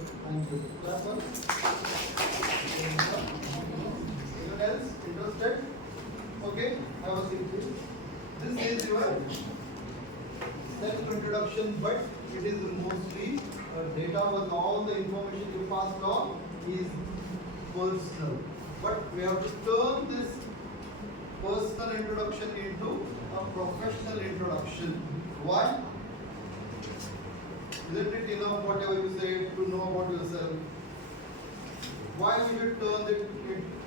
Thank you. Clap one. Anyone else interested? Okay, have a seat please. This is your self-introduction, but it is mostly data with all the information you passed on is personal. But we have to turn this personal introduction into a professional introduction. Why? Isn't it enough whatever you say to know about yourself? Why we should turn it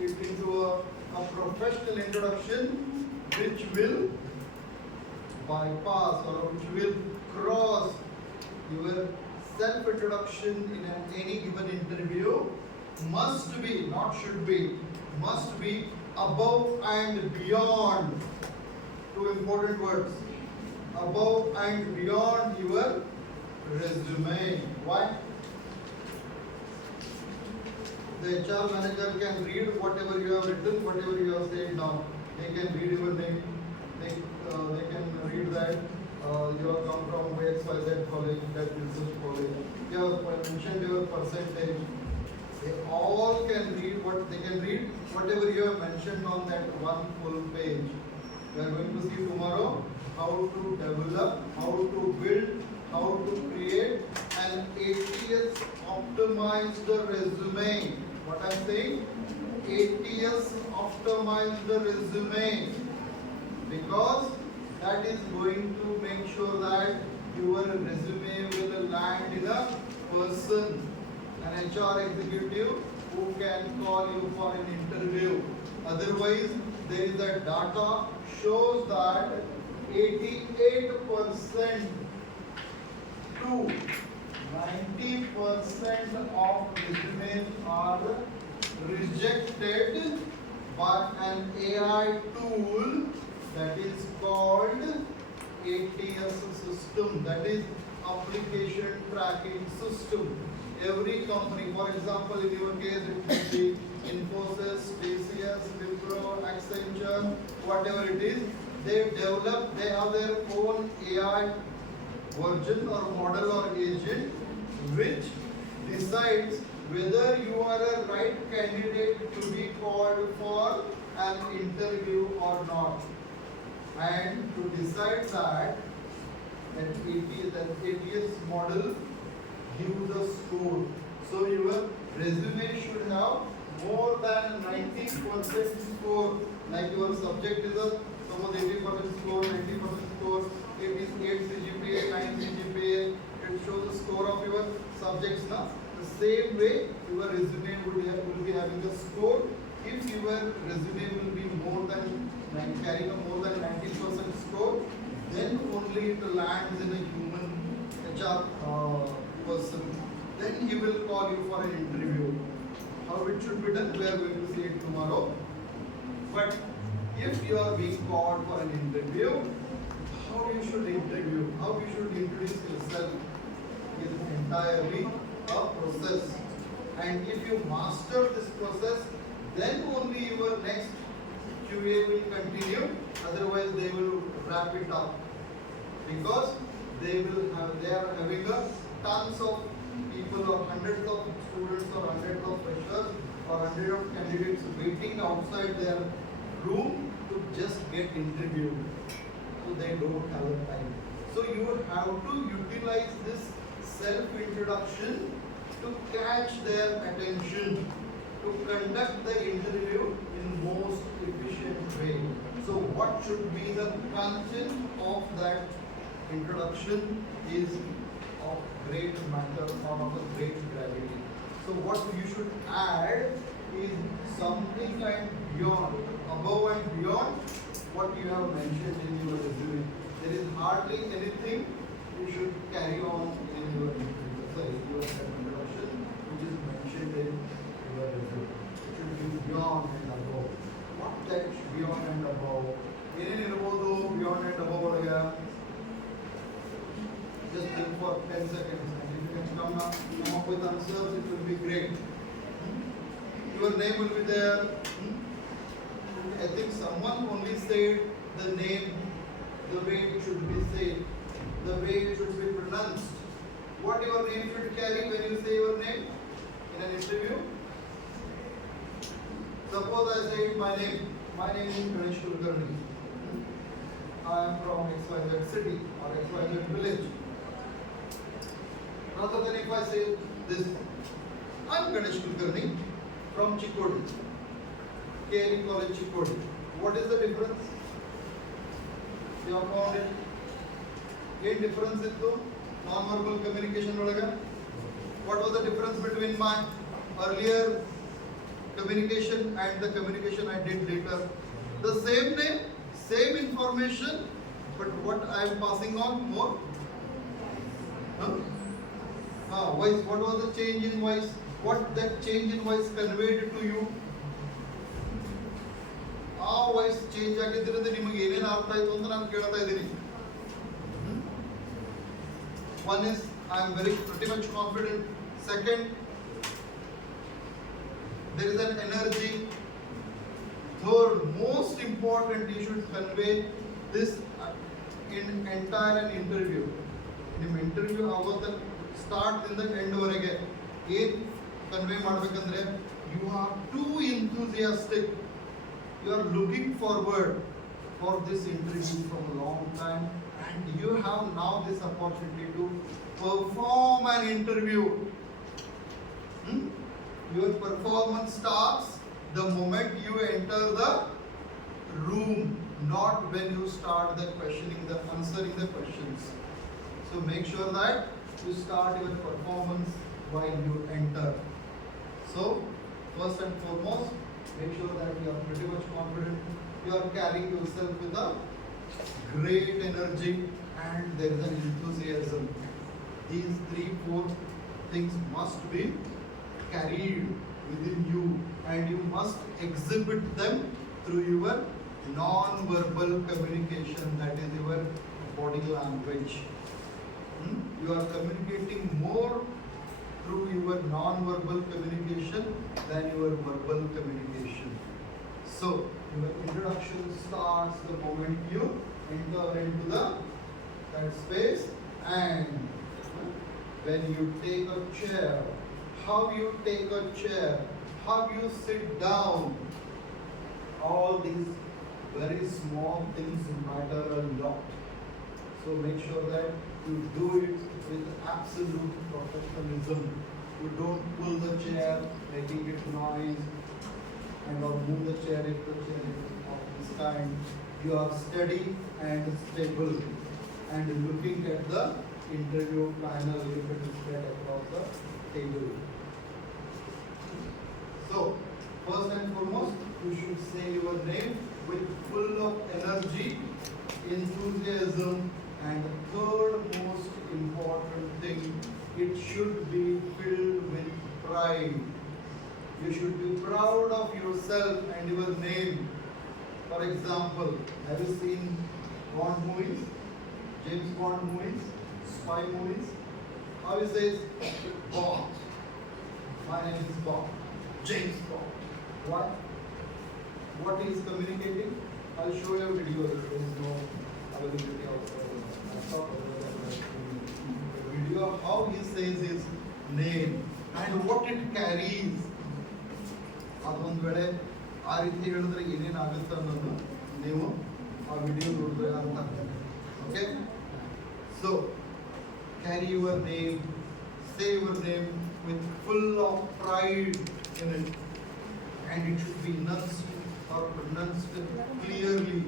into a professional introduction which will bypass or which will cross your self-introduction in any given interview must be, not should be, must be above and beyond. Two important words. Above and beyond your resume. Why? The HR manager can read whatever you have written, whatever you have said down. They can read your name. They can read that you have come from XYZ college, that research college. You have mentioned your percentage. They all can read whatever you have mentioned on that one full page. We are going to see tomorrow how to develop, how to build, how to create an ATS optimized resume. What I am saying? ATS optimized resume. Because that is going to make sure that your resume will land in a person, an HR executive who can call you for an interview. Otherwise, there is a data shows that 88% to 90% of resumes are rejected by an AI tool that is called ATS system, that is application tracking system. Every company, for example, in your case it could be Infosys, TCS, Wipro, Accenture, whatever it is, they have their own AI version or model or agent which decides whether you are a right candidate to be called for an interview or not. And to decide that ATS model gives a score. So your resume should have more than 90% score. Like your subject is a suppose 80% score, 90% score, it is 8 CGPA, 9 CGPA, it shows the score of your subjects now. The same way your resume will be having a score. If your resume will be more than carrying a more than 90% score, then only it lands in a human HR person. Then he will call you for an interview. How it should be done, we are going to see it tomorrow. But if you are being called for an interview, how you should interview, how you should introduce yourself is entirely a process. And if you master this process, then only your next QA will continue. Otherwise, they will wrap it up because they are having a tons of people or hundreds of students or hundreds of freshers or hundreds of candidates waiting outside their room to just get interviewed. So they don't have the time. So you have to utilize this self-introduction to catch their attention, to conduct the interview in most efficient way. So what should be the content of that introduction is of great matter or of a great gravity. So what you should add is something and beyond, above and beyond what you have mentioned in your resume. There is hardly anything you should carry on in your introduction which is mentioned in your resume. It should be beyond and above. What that beyond and above? Beyond and above. Just think for 10 seconds and if you can come up with answers, it will be great. Your name will be there. I think someone only said the name the way it should be said, the way it should be pronounced. What your name should carry when you say your name in an interview? Suppose I say my name. My name is Ganesh Kulkarni. I am from XYZ city or XYZ village. Rather than if I say this, I am Ganesh Kulkarni from Chikodi, KLE College Chikodi. What is the difference? You have found it. What difference is the non-verbal communication? What was the difference between my earlier communication and the communication I did later? The same name, same information, but what I am passing on more? Voice. What was the change in voice? What that change in voice conveyed to you? Voice change ಆಗಿದ್ರಿಂದ ನಿಮಗೆ ಏನೇನು ಅರ್ಥ ಆಯ್ತು ಅಂತ ನಾನು ಕೇಳ್ತಾ ಇದ್ದೀನಿ. One is I am pretty much confident. Second, there is an energy. Third, most important, you should convey this in entire an interview. In interview, start in the end ವರೆಗೆ ಏನು convey ಮಾಡಬೇಕಂದ್ರೆ you are too enthusiastic. You are looking forward for this interview from a long time, and you have now this opportunity to perform an interview. Your performance starts the moment you enter the room, not when you start the answering the questions. So make sure that you start your performance while you enter. So first and foremost, make sure that you are pretty much confident. You are carrying yourself with a great energy and there is an enthusiasm. These 3-4 things must be carried within you, and you must exhibit them through your non-verbal communication, that is your body language. You are communicating more through your non-verbal communication than your verbal communication. So your introduction starts the moment you enter into that space, and when you take a chair, how you take a chair, how you sit down, all these very small things matter a lot. So make sure that you do it with absolute professionalism. You don't pull the chair, making it noise, and or move the chair if the chair is of this kind. You are steady and stable and looking at the interview panel if it is spread across the table. So, first and foremost, you should say your name with full of energy, enthusiasm, and the third most important thing, it should be filled with pride. You should be proud of yourself and your name. For example, have you seen Bond movies? James Bond movies? Spy movies? How he says, Bond. My name is Bond. James Bond. What? What he is communicating? I'll show you a video. There is no availability outside. Video how he says his name and what it carries. ಅದೊಂದು ವೇಳೆ ಆ ರೀತಿ ಹೇಳಿದ್ರೆ ಏನೇನು ಆಗುತ್ತೆ ಅನ್ನೋದು ನೀವು ಆ ವಿಡಿಯೋ ನೋಡಿದ್ರೆ ಅರ್ಥ ಆಗ್ತದೆ. Okay, so carry your name, say your name with full of pride in it, and it should be enunciated or pronounced clearly.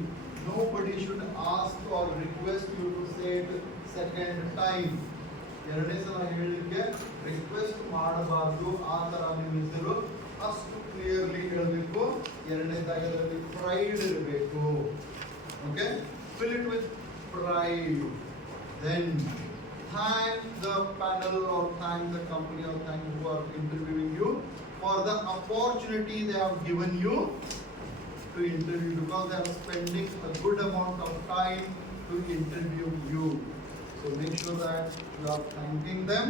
Nobody should ask or request you to say it second time. ಎರಡನೇ ಸಲ ಹೇಳಲಿಕ್ಕೆ request ಮಾಡಬಾರ್ದು. ಆ ತರ ನಿಮ್ಮ ಹೆಸರು ಅಷ್ಟು clearly ಹೇಳಬೇಕು. ಎರಡನೇದಾಗಿ ಅದರಲ್ಲಿ ಪ್ರೈಡ್ ಇರಬೇಕು. Okay, fill it with pride. Then thank the panel or thank the company or thank who are interviewing you for the opportunity they have given you to interview, because they are spending a good amount of time to interview you. So make sure that you are thanking them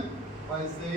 by saying